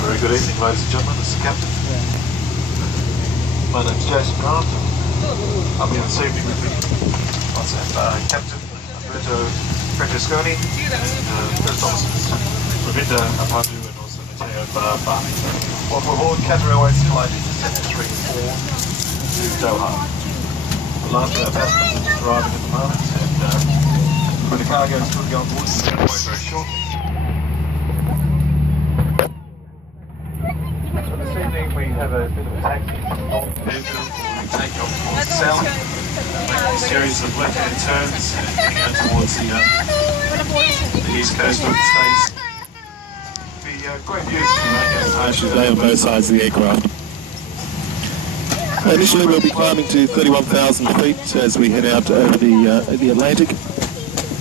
Very good evening, ladies and gentlemen. This is the Captain. My name's Jason Grant. I'll be here this evening with Captain Roberto Francesconi, First Officers Ravinda Apadu and also Matteo Barney. Welcome aboard Qatar Airways flight 734 to Doha. The last of our passengers is arriving at the moment, and when the cargo is going to go on board, it's going to wait very shortly. We have a bit of a taxi from takeoff towards the south, a series of left-hand turns heading out towards the east coast of the States. It'll be great views from that today on both sides of the aircraft. Initially we'll be climbing to 31,000 feet as we head out over the Atlantic.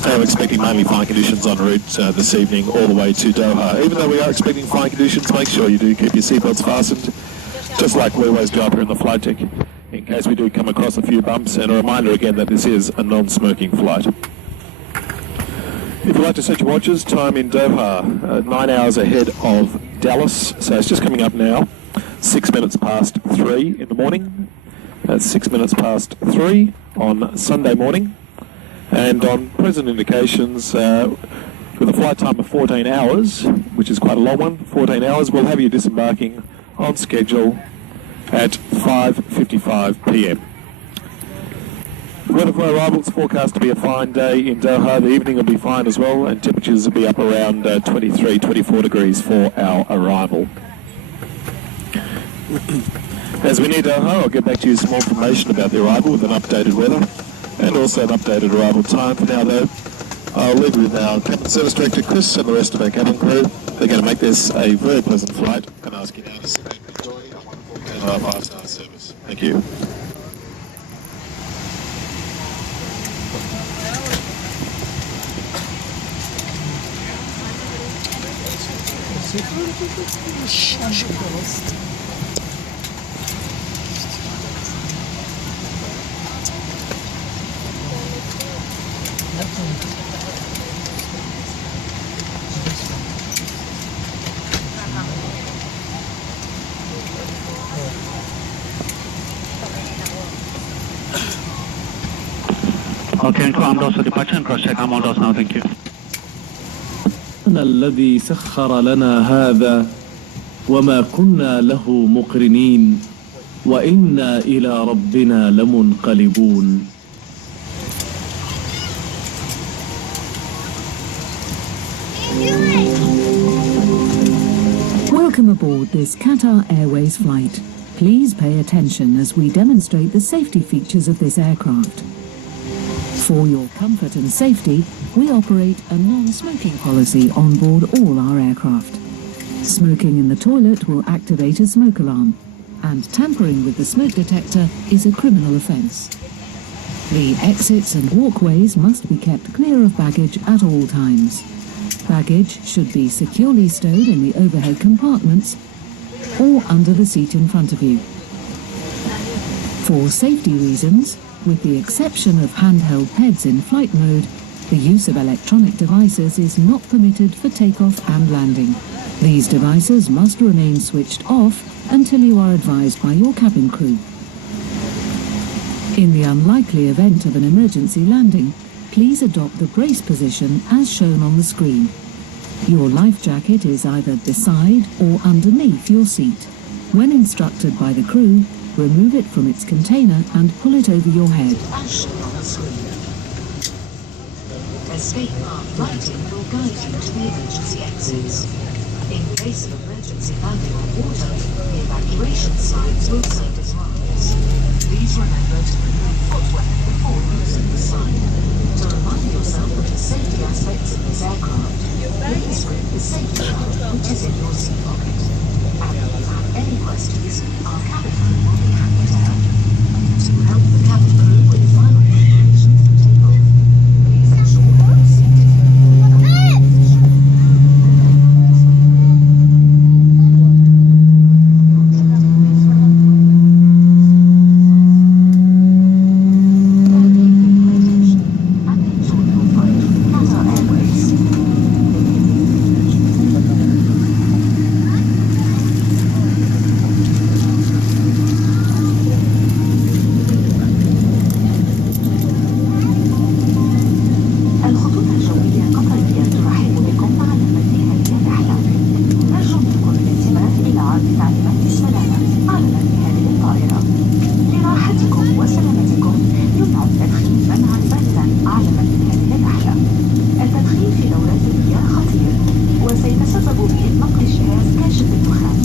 We're expecting mainly fine conditions en route this evening all the way to Doha. Even though we are expecting fine conditions, make sure you do keep your seatbelts fastened, just like we always do up here in the flight deck, in case we do come across a few bumps. And a reminder again that this is a non-smoking flight. If you'd like to set your watches, time in Doha, 9 hours ahead of Dallas, so it's just coming up now, 6 minutes past 3 in the morning. That's 6 minutes past 3 on Sunday morning. And on present indications, with a flight time of 14 hours, which is quite a long one, 14 hours, we'll have you disembarking on schedule at 5:55 p.m. The weather for arrival is forecast to be a fine day in Doha. The evening will be fine as well, and temperatures will be up around 23, 24 degrees for our arrival. As we near Doha, I'll get back to you with some more information about the arrival with an updated weather and also an updated arrival time. For now though, I'll leave you with our Cabin Service Director Chris and the rest of our cabin crew. They're going to make this a very pleasant flight and ask you now to sit back and enjoy a wonderful Qatar 5-star service. Thank you. Okay, armed doors for departure and cross-check armed doors now, thank you. الذي سخر لنا هذا وما كنا له مقرنين وإنا إلى ربنا لمنقلبون. Welcome aboard this Qatar Airways flight. Please pay attention as we demonstrate the safety features of this aircraft. For your comfort and safety, we operate a non-smoking policy on board all our aircraft. Smoking in the toilet will activate a smoke alarm, and tampering with the smoke detector is a criminal offence. The exits and walkways must be kept clear of baggage at all times. Baggage should be securely stowed in the overhead compartments or under the seat in front of you. For safety reasons, with the exception of handheld PEDs in flight mode, the use of electronic devices is not permitted for takeoff and landing. These devices must remain switched off until you are advised by your cabin crew. In the unlikely event of an emergency landing, please adopt the brace position as shown on the screen. Your life jacket is either beside or underneath your seat. When instructed by the crew, remove it from its container and pull it over your head. Escape path lighting will guide you to the emergency exits. In case of emergency landing on water, the evacuation signs will serve as lights. Please remember to remove footwear before using the sign. To remind yourself of the safety aspects of this aircraft, please grip the safety belt which is in your seat pocket. And if you have any questions, our cabin crew will be happy to help. To help the cabin crew with final preparation for takeoff, please ensure you are seated in the position. Qatar Airways. الخطوط الجوية القطرية ترحب بكم على متن هذه الرحلة. نرجو منكم الانتباه إلى عرض تعليمات السلامة على متن هذه الطائرة. لراحتكم وسلامتكم يمنع التدخين منعا باتا على متن هذه الرحلة. التدخين في دورات المياه خطير وسيتسبب بإطلاق جهاز كاشف الدخان.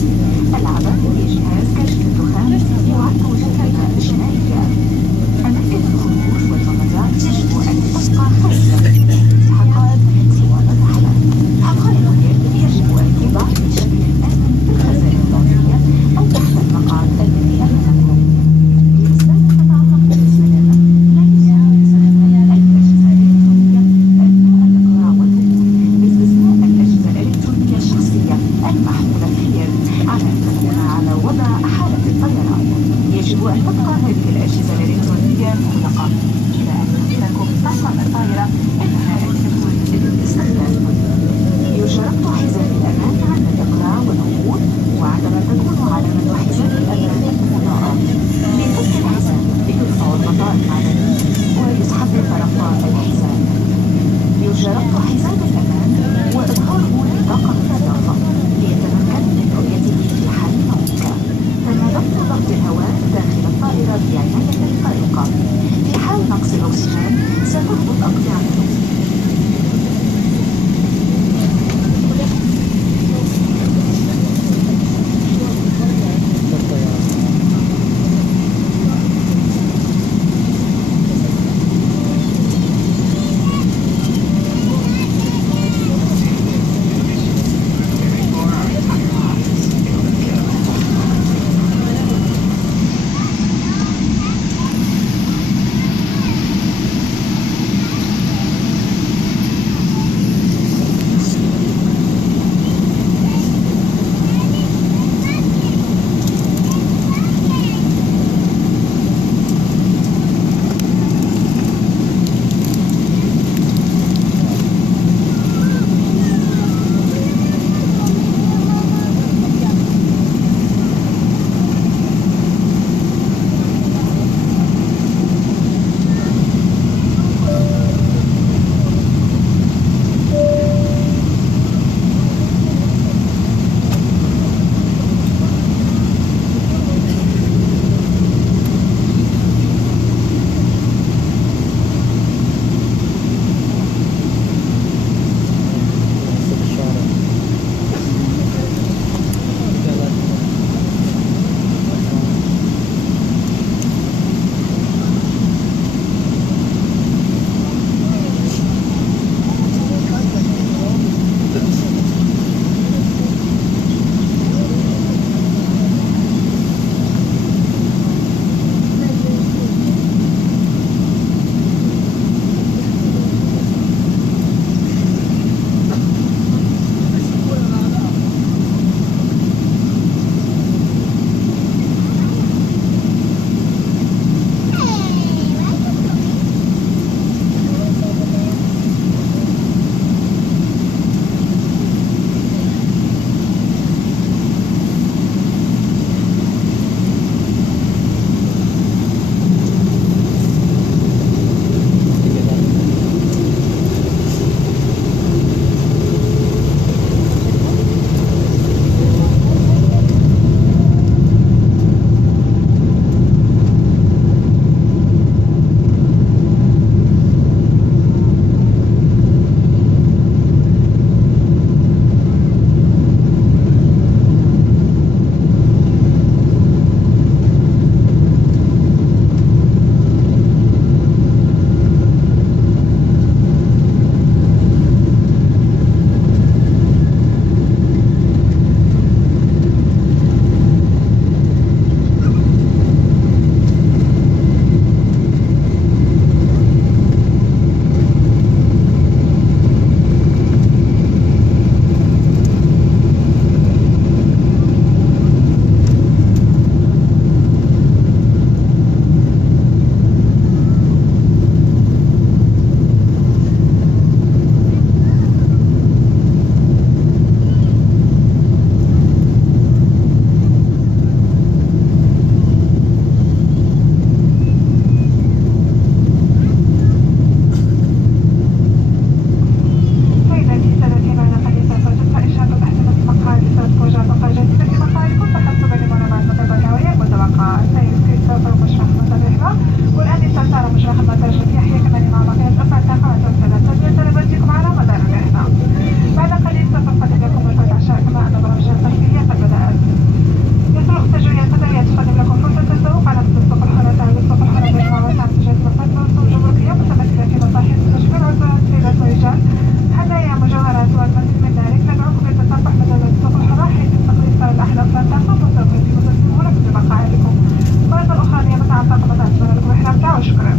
العبث بجهاز كاشف الدخان يعد جريمة جنائية. أماكن الخروج والممرات يجب أن تبقى خارجة من حقائب طوال الرحلة. حقائب اليد يجب أن توضع بشكل آمن في الخزائن الضوئية أو تحت المقعد الذي أمامكم. لأسباب تتعلق بالسلامة لا يسمح باستخدام الأجهزة الإلكترونية أثناء الإقلاع والهبوط باستثناء الأجهزة الإلكترونية الشخصية المحمولة في اليد على أن تكون على وضع حالة الطيران. يجب أن تبقى هذه الأجهزة الإلكترونية مغلقة إلى أن تنزلكم أصلا الطائرة إنها يمكن الاستخدام. يشترط حزام الأمان عند الإقلاع والهبوط وعندما تكون علامة حزام الأمان مضاءة. لفك الحزام يرفع الغطاء المعدني ويسحب طرفا الحزام. يشترط حزام الأمان وإظهاره لطاقم النظافة ليتمكن من رؤيته في حال موتك. ضبط الهواء داخل الطائرة بعناية فائقة. في حال نقص الأكسجين ستهبط أقطاع الأكسجين. سقطت أسفل المحرم. تعالوا شكرا.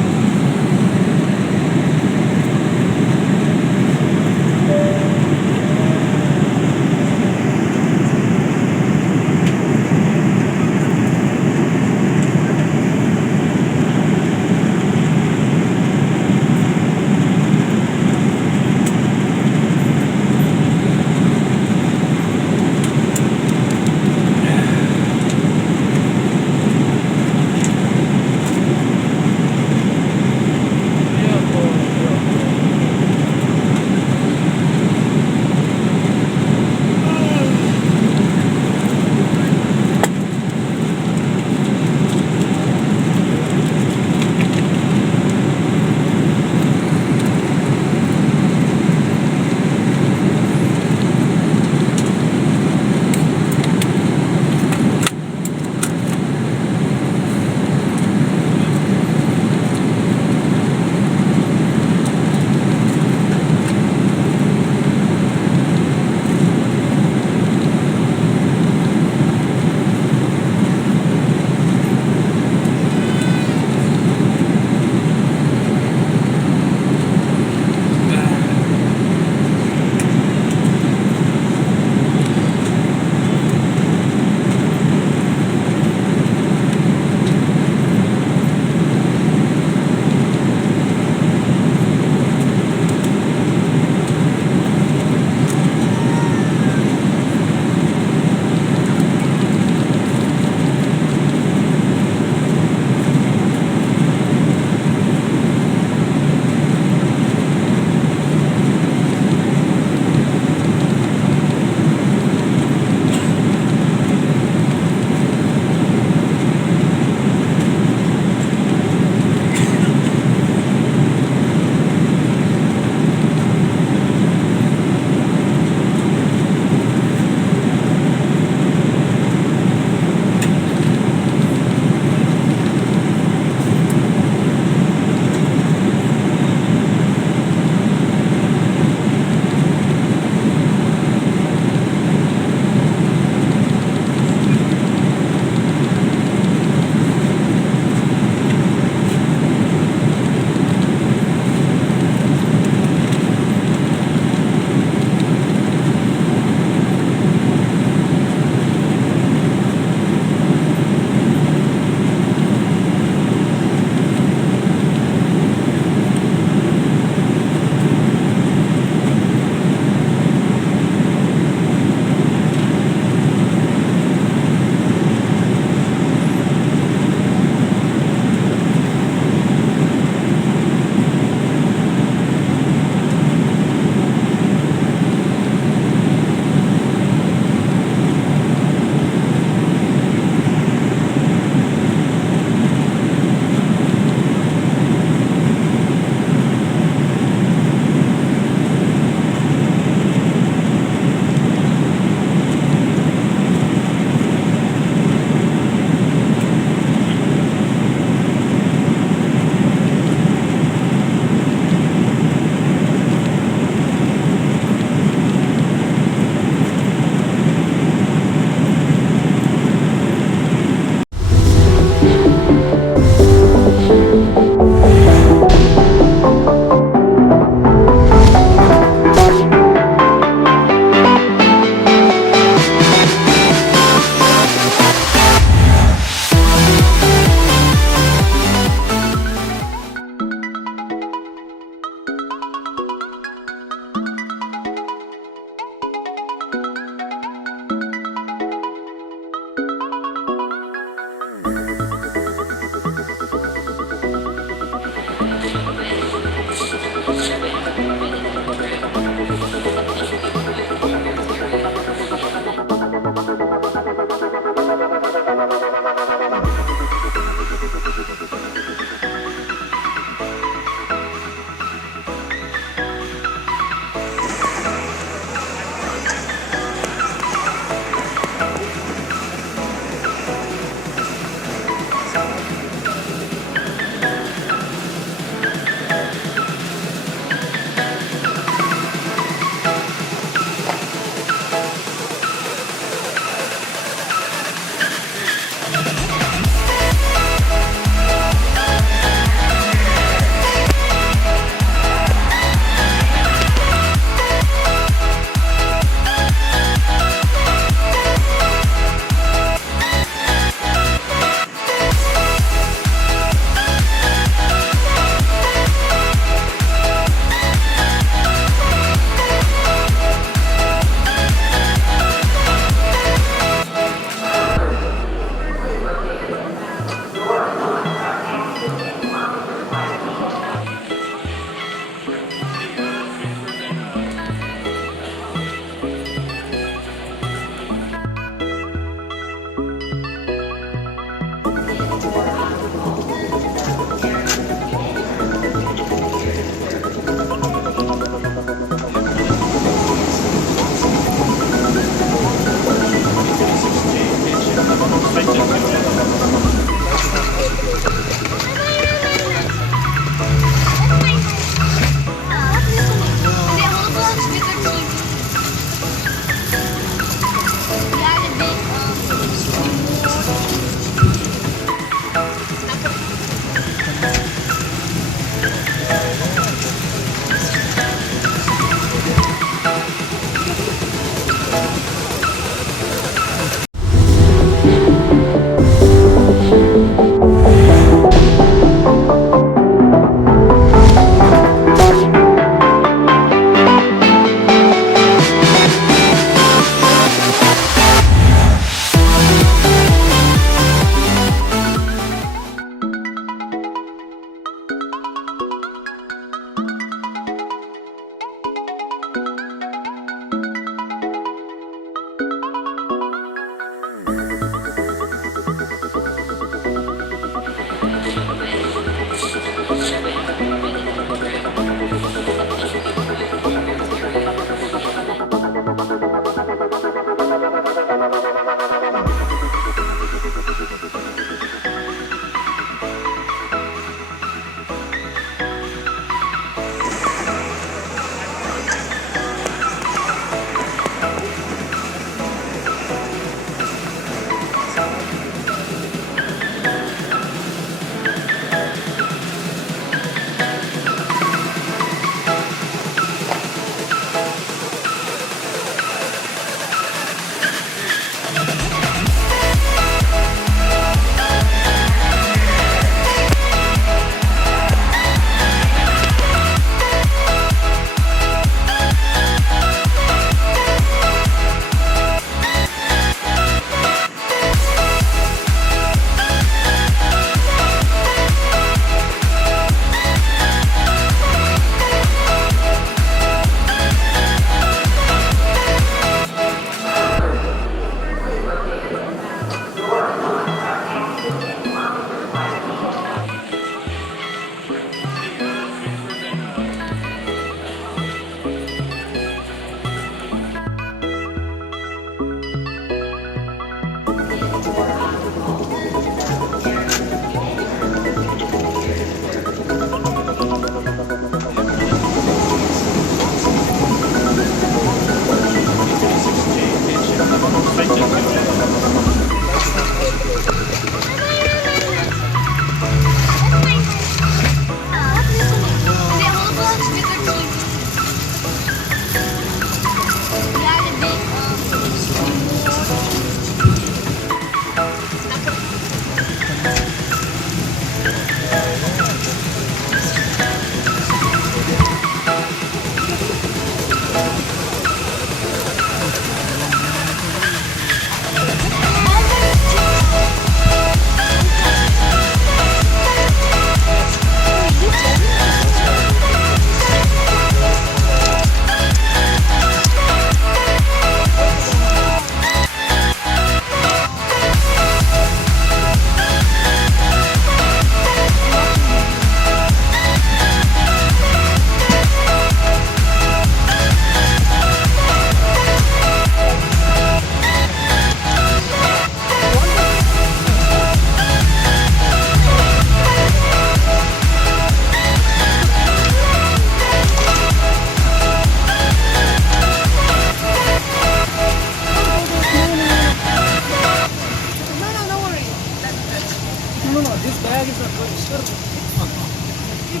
Very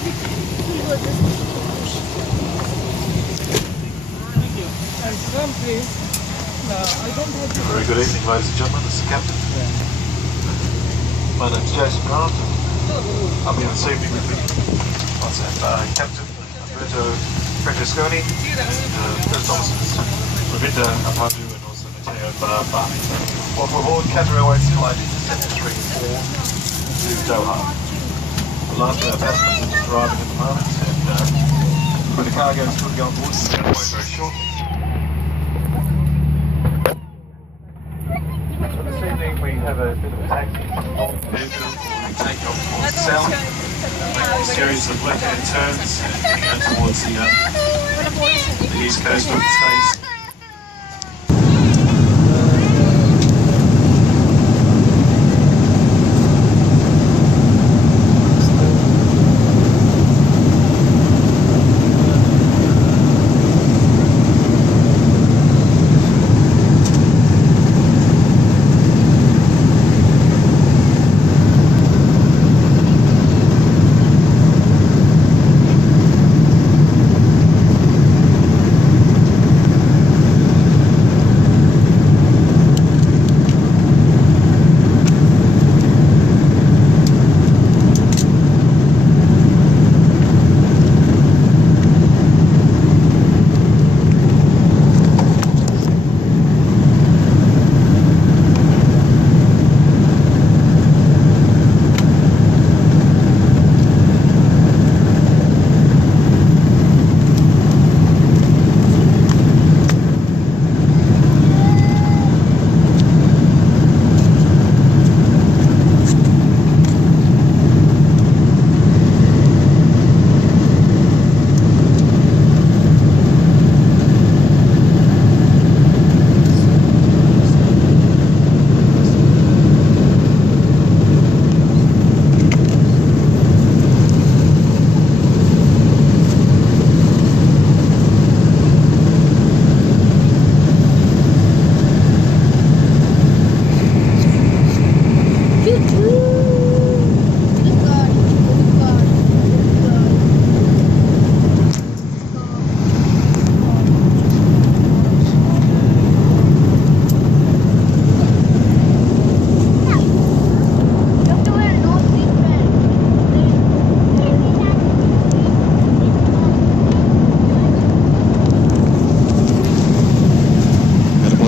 good evening, ladies and gentlemen. This is the Captain. My name's Jason Grant. I'll be on this evening with Captain Alberto Francesconi, First Officers Ravinda Apadu and also Matteo Barbani. Welcome aboard Qatar Airways flight 734 to Doha. The last of our passengers is arriving at the moment, and when the cargo is going to go on board, it's going to wait very shortly. This evening we have a bit of a taxi from North Airfield. We take off towards the south, make a series of left-hand turns and heading out towards the east coast of the States.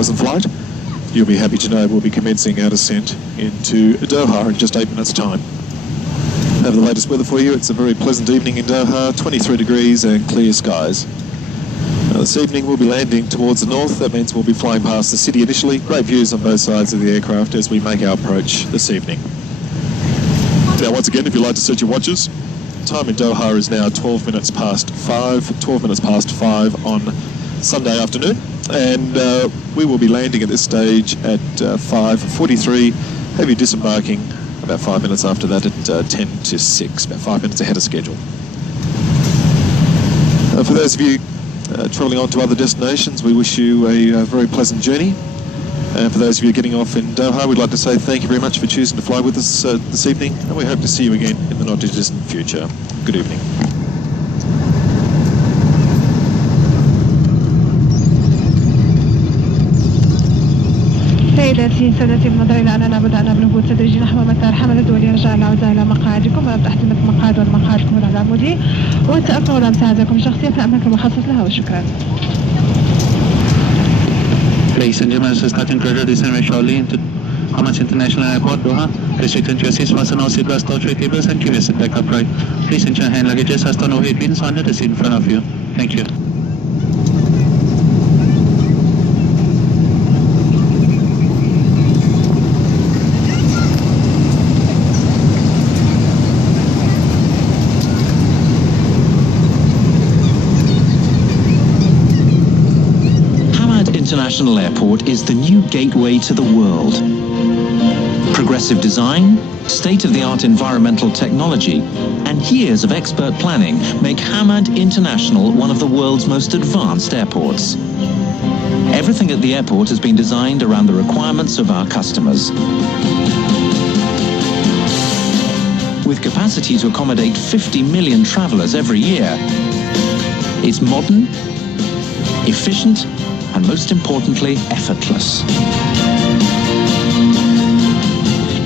Flight. You'll be happy to know we'll be commencing our descent into Doha in just 8 minutes' time. Have the latest weather for you. It's a very pleasant evening in Doha, 23 degrees and clear skies. Now, this evening we'll be landing towards the north. That means we'll be flying past the city initially. Great views on both sides of the aircraft as we make our approach this evening. Now, once again, if you'd like to set your watches, time in Doha is now 12 minutes past 5 on Sunday afternoon, and we will be landing at this stage at 5:43, heavy disembarking about 5 minutes after that at 10 to 6, about 5 minutes ahead of schedule. For those of you travelling on to other destinations, we wish you a very pleasant journey. And for those of you getting off in Doha, we'd like to say thank you very much for choosing to fly with us this evening, and we hope to see you again in the not-too-distant future. Good evening. سيداتي سادتي المنظرين أننا بدأنا بالهبوط تدريجي نحو مطار حمد الدولي. رجاء العودة إلى مقاعدكم وربط احتمال المقاعد والمقاعدكم العمودي والتأكد على مساعدتكم الشخصية في الأماكن المخصص لها وشكرا. Ladies and gentlemen, this is Captain Credit descent shortly into Hamad International Airport, Doha. Restricted to your seats, fasten all seatbelts, door tray cables, and keep your seat back upright. Please ensure hand luggages has torn away pins under the seat in front of you. Thank you. International Airport is the new gateway to the world. Progressive design, state-of-the-art environmental technology, and years of expert planning make Hamad International one of the world's most advanced airports. Everything at the airport has been designed around the requirements of our customers. with capacity to accommodate 50 million travelers every year. It's modern, efficient, and most importantly, effortless.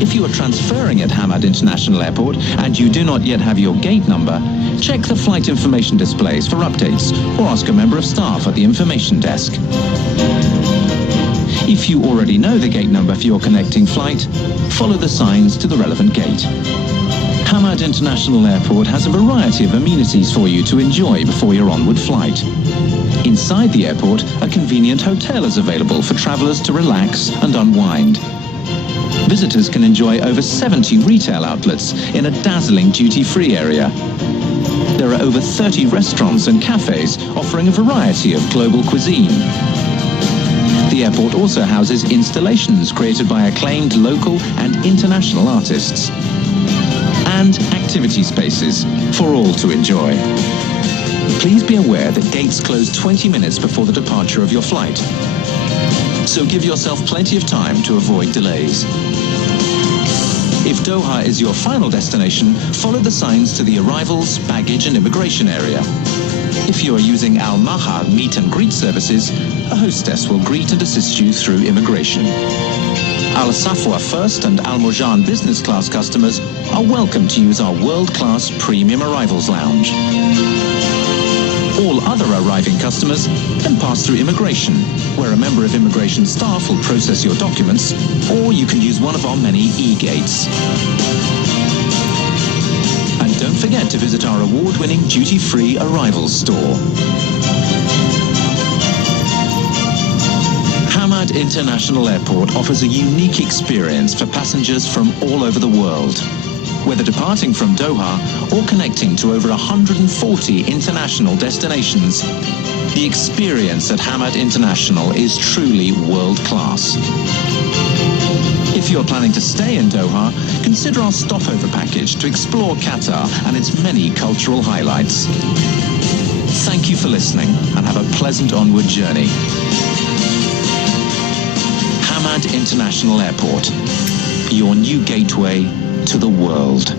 If you are transferring at Hamad International Airport and you do not yet have your gate number, check the flight information displays for updates or ask a member of staff at the information desk. If you already know the gate number for your connecting flight, follow the signs to the relevant gate. Hamad International Airport has a variety of amenities for you to enjoy before your onward flight. Inside the airport, a convenient hotel is available for travelers to relax and unwind. Visitors can enjoy over 70 retail outlets in a dazzling duty-free area. There are over 30 restaurants and cafes offering a variety of global cuisine. The airport also houses installations created by acclaimed local and international artists. And activity spaces for all to enjoy. Please be aware that gates close 20 minutes before the departure of your flight. So give yourself plenty of time to avoid delays. If Doha is your final destination, follow the signs to the arrivals, baggage and immigration area. If you are using Al Maha meet and greet services, a hostess will greet and assist you through immigration. Al Safwa First and Al Murjan Business Class customers are welcome to use our world-class premium arrivals lounge. All other arriving customers can pass through immigration, where a member of immigration staff will process your documents, or you can use one of our many e-gates. And don't forget to visit our award-winning duty-free arrivals store. Hamad International Airport offers a unique experience for passengers from all over the world. Whether departing from Doha or connecting to over 140 international destinations, the experience at Hamad International is truly world-class. If you're planning to stay in Doha, consider our stopover package to explore Qatar and its many cultural highlights. Thank you for listening and have a pleasant onward journey. Hamad International Airport, your new gateway to the world.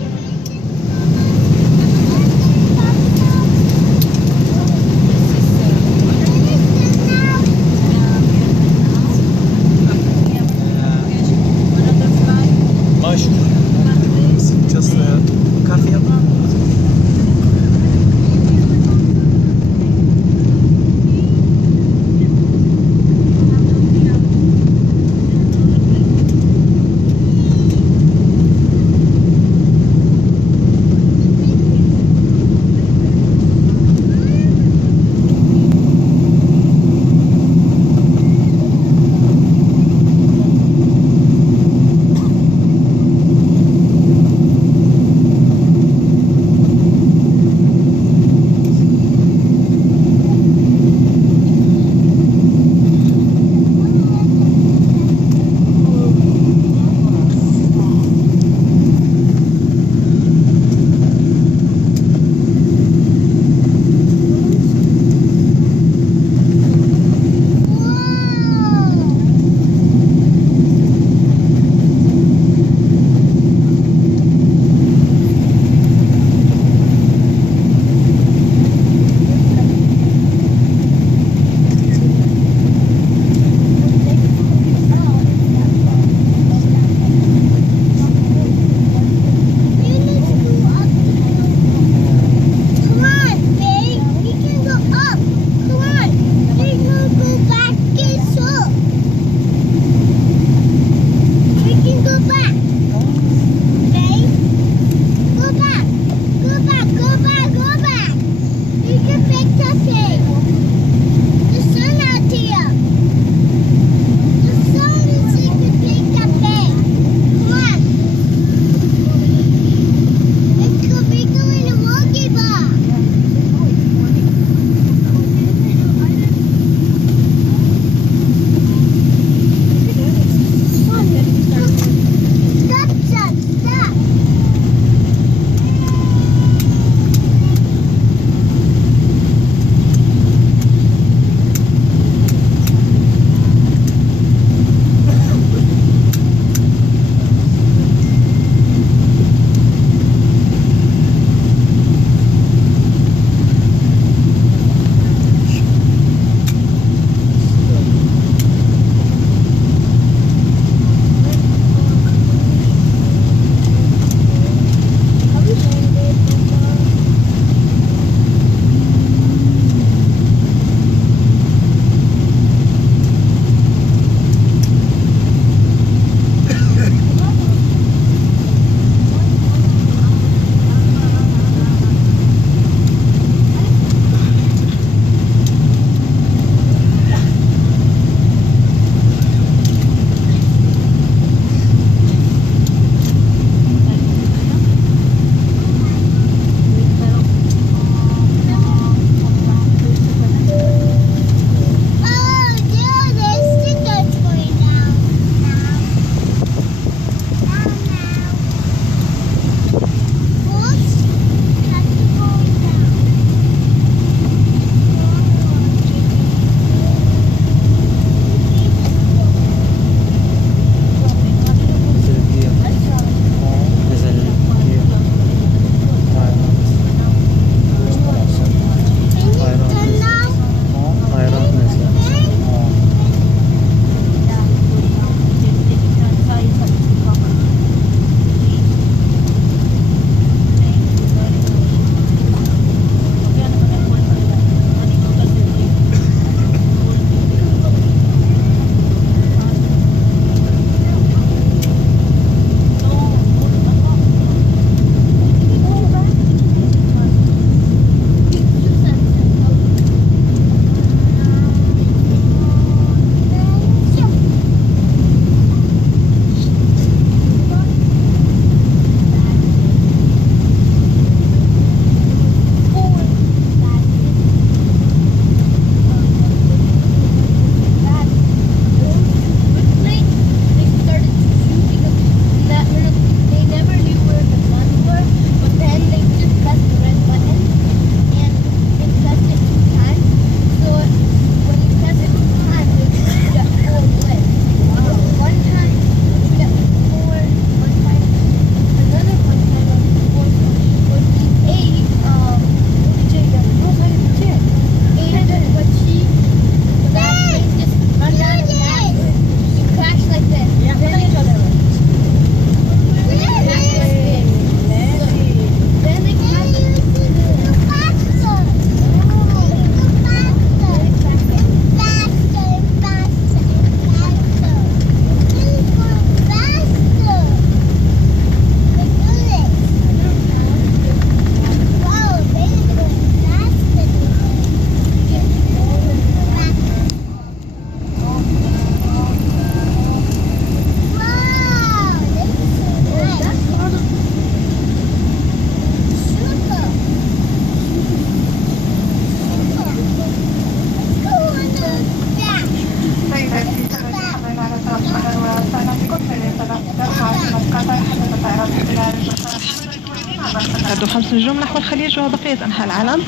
5 نجوم نحو الخليج وبقية أنحاء العالم.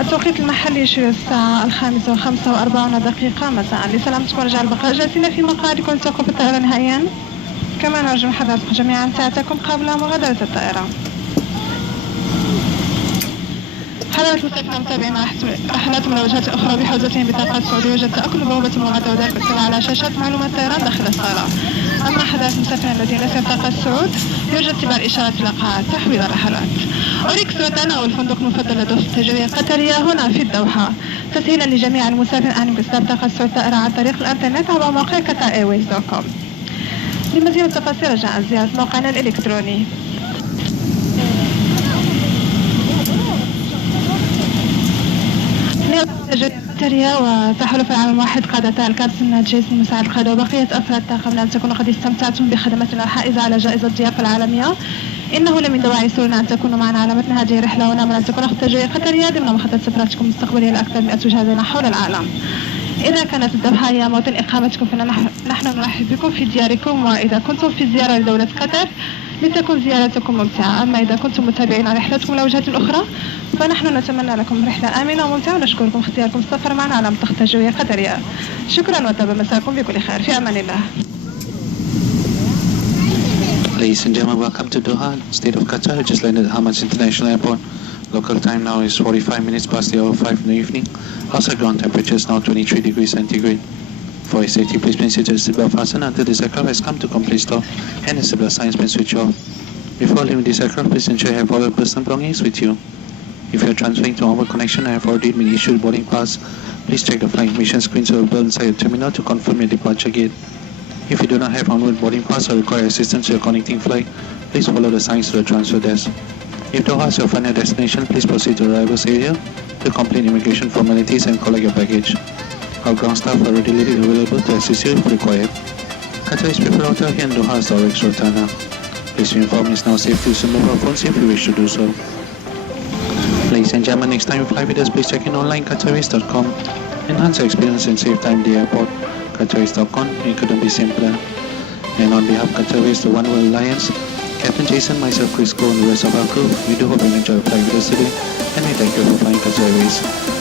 التوقيت المحلي يشير الساعة 5:45 مساء. لسلامتكم ورجاء البقاء جالسين في مقاعدكم لتوقف الطائرة نهائيا. كما نرجو من حضراتكم جميعا ساعتكم قبل مغادرة الطائرة. حضرة المسافرين المتابعين مع رحلات من الوجهات الأخرى بحوزتهم بطاقات سعودية يوجد تأكل بوابة المغادرة وذلك بالاطلاع على شاشات معلومات الطيران داخل الصالة. أما حضرة المسافرين الذين ليسوا بطاقة الصعود يوجد تباع إشارة لقاءات تحويض الرحلات. أريك صورتنا والفندق المفضل لدى التجارية القطرية هنا في الدوحة تسهيلا لجميع المسافرين أن يمكن بطاقة الصعود الطائرة عن طريق الإنترنت عبر موقع qatarairways.com. لمزيد من التفاصيل رجاء زيارة موقعنا الإلكتروني. التجارية وتحالف العام الواحد قادتا الكابتن جيسون مساعد القادة وبقية أفراد الطاقم لأن تكونوا قد استمتعتم بخدمتنا الحائزة على جائزة الضيافة العالمية. إنه لمن دواعي سرورنا أن تكونوا معنا على متن هذه الرحلة ونأمل أن تكون التجارية القطرية ضمن مخطط سفراتكم المستقبلية لأكثر من 100 وجهة حول العالم. إذا كانت الدوحة هي موطن إقامتكم فنحن نرحب بكم في دياركم، وإذا كنتم في زيارة لدولة قطر لتكون زيارتكم ممتعة. أما إذا كنتم متابعين عن رحلتكم لوجهات أخرى فنحن نتمنى لكم رحلة آمنة وممتعة ونشكركم اختياركم السفر معنا على منطقة الجوية القطرية. شكرا وطاب مساكم بكل خير. في أمان الله. Ladies and gentlemen, welcome to Doha, State of Qatar. Just landed at Hamad International Airport. Local time now is 45 minutes past the hour 5 in the evening. Outside ground temperature is now 23 degrees centigrade. For your safety, please place your seatbelt fastened until this aircraft has come to complete stop and the seatbelt sign has been switched off. Before leaving this aircraft, please ensure you have all your personal belongings with you. If you are transferring to onward connection and have already been issued boarding pass, please check the flight information screens available inside the terminal to confirm your departure gate. If you do not have onward boarding pass or require assistance to your connecting flight, please follow the signs to the transfer desk. If Doha is your final destination, please proceed to the arrivals area to complete immigration formalities and collect your baggage. Our ground staff are readily available to assist you if required. Qatar's preferred hotel here in Doha is the Rex Rotana. Please be informed it's now safe to use mobile phones if you wish to do so. Ladies and gentlemen, next time you fly with us, please check in online qatarairways.com. Enhance your experience and save time at the airport. qatarairways.com, it couldn't be simpler. And on behalf of Qatar Airways, the One World Alliance, Captain Jason, myself, Chris Cole, and the rest of our crew, we do hope you enjoy flying with us today, and we thank you for flying Qatar Airways.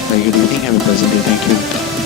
Very good evening, have a pleasant day, thank you.